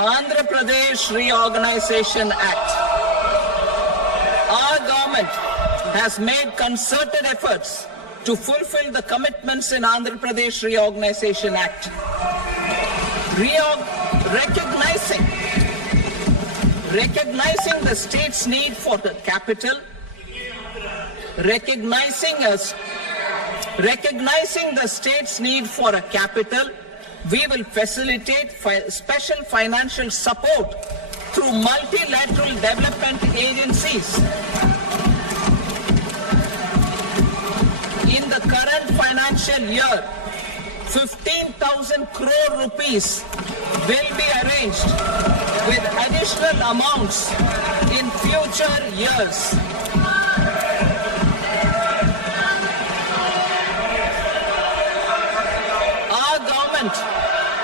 Andhra Pradesh Reorganization Act. Our government has made concerted efforts to fulfill the commitments in Andhra Pradesh Reorganization Act. Recognizing the state's need for the capital, recognizing the state's need for a capital, we will facilitate special financial support through multilateral development agencies. In the current financial year, 15,000 crore rupees will be arranged with additional amounts in future years. Our government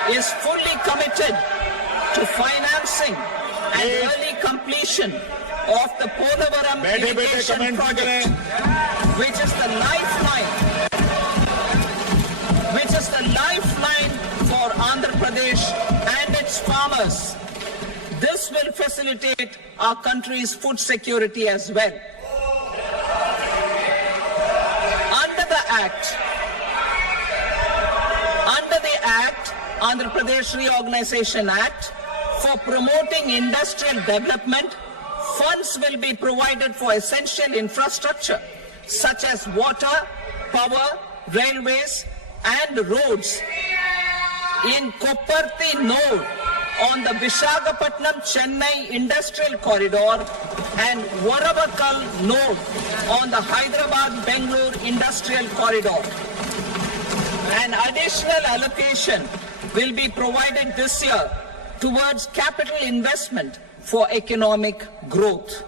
is fully committed to financing and early completion of the Polavaram irrigation project, which is the lifeline for Andhra Pradesh and its farmers. This will facilitate our country's food security as well. Under the Act, Andhra Pradesh Reorganization Act, for promoting industrial development, funds will be provided for essential infrastructure such as water, power, railways, and roads. In Kopparthi node on the Visakhapatnam-Chennai Industrial Corridor and Varavakal node on the Hyderabad-Bengaluru Industrial Corridor. An additional allocation will be provided this year towards capital investment for economic growth.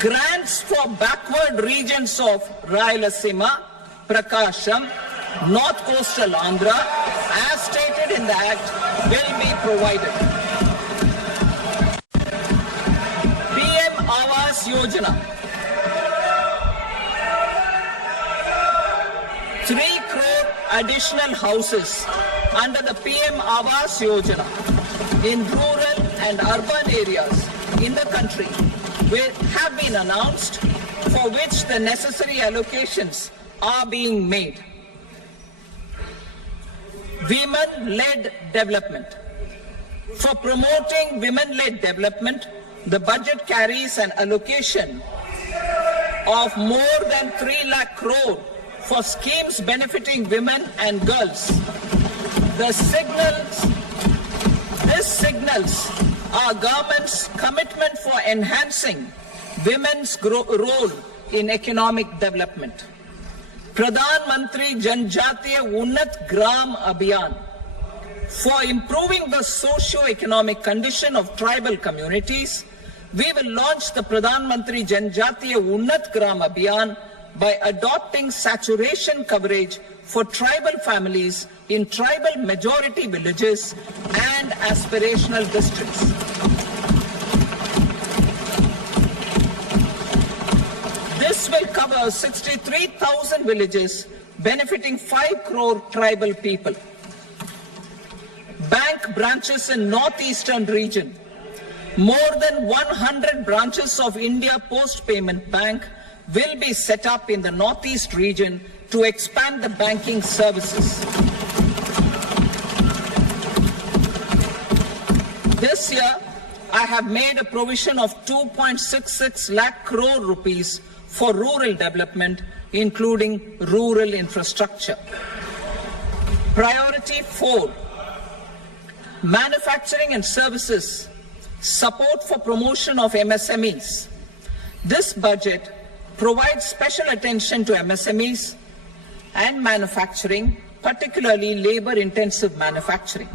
Grants for backward regions of Rayalaseema, Prakasham, North Coastal Andhra, as stated in the Act, will be provided. PM Awas Yojana. 3 crore additional houses under the PM Awas Yojana in rural and urban areas in the country will have been announced, for which the necessary allocations are being made. Women-led development. For promoting women-led development, the budget carries an allocation of more than 3 lakh crore for schemes benefiting women and girls. This signals our government's commitment for enhancing women's role in economic development. Pradhan Mantri Janjatiya Unnat Gram Abhiyan. For improving the socio-economic condition of tribal communities, we will launch the Pradhan Mantri Janjatiya Unnat Gram Abhiyan by adopting saturation coverage for tribal families in tribal majority villages and aspirational districts. This will cover 63,000 villages, benefiting 5 crore tribal people. Bank branches in northeastern region. More than 100 branches of India Post Payment Bank will be set up in the northeast region to expand the banking services. This year, I have made a provision of 2.66 lakh crore rupees for rural development, including rural infrastructure. Priority 4, manufacturing and services, support for promotion of MSMEs. This budget provides special attention to MSMEs and manufacturing, particularly labor-intensive manufacturing.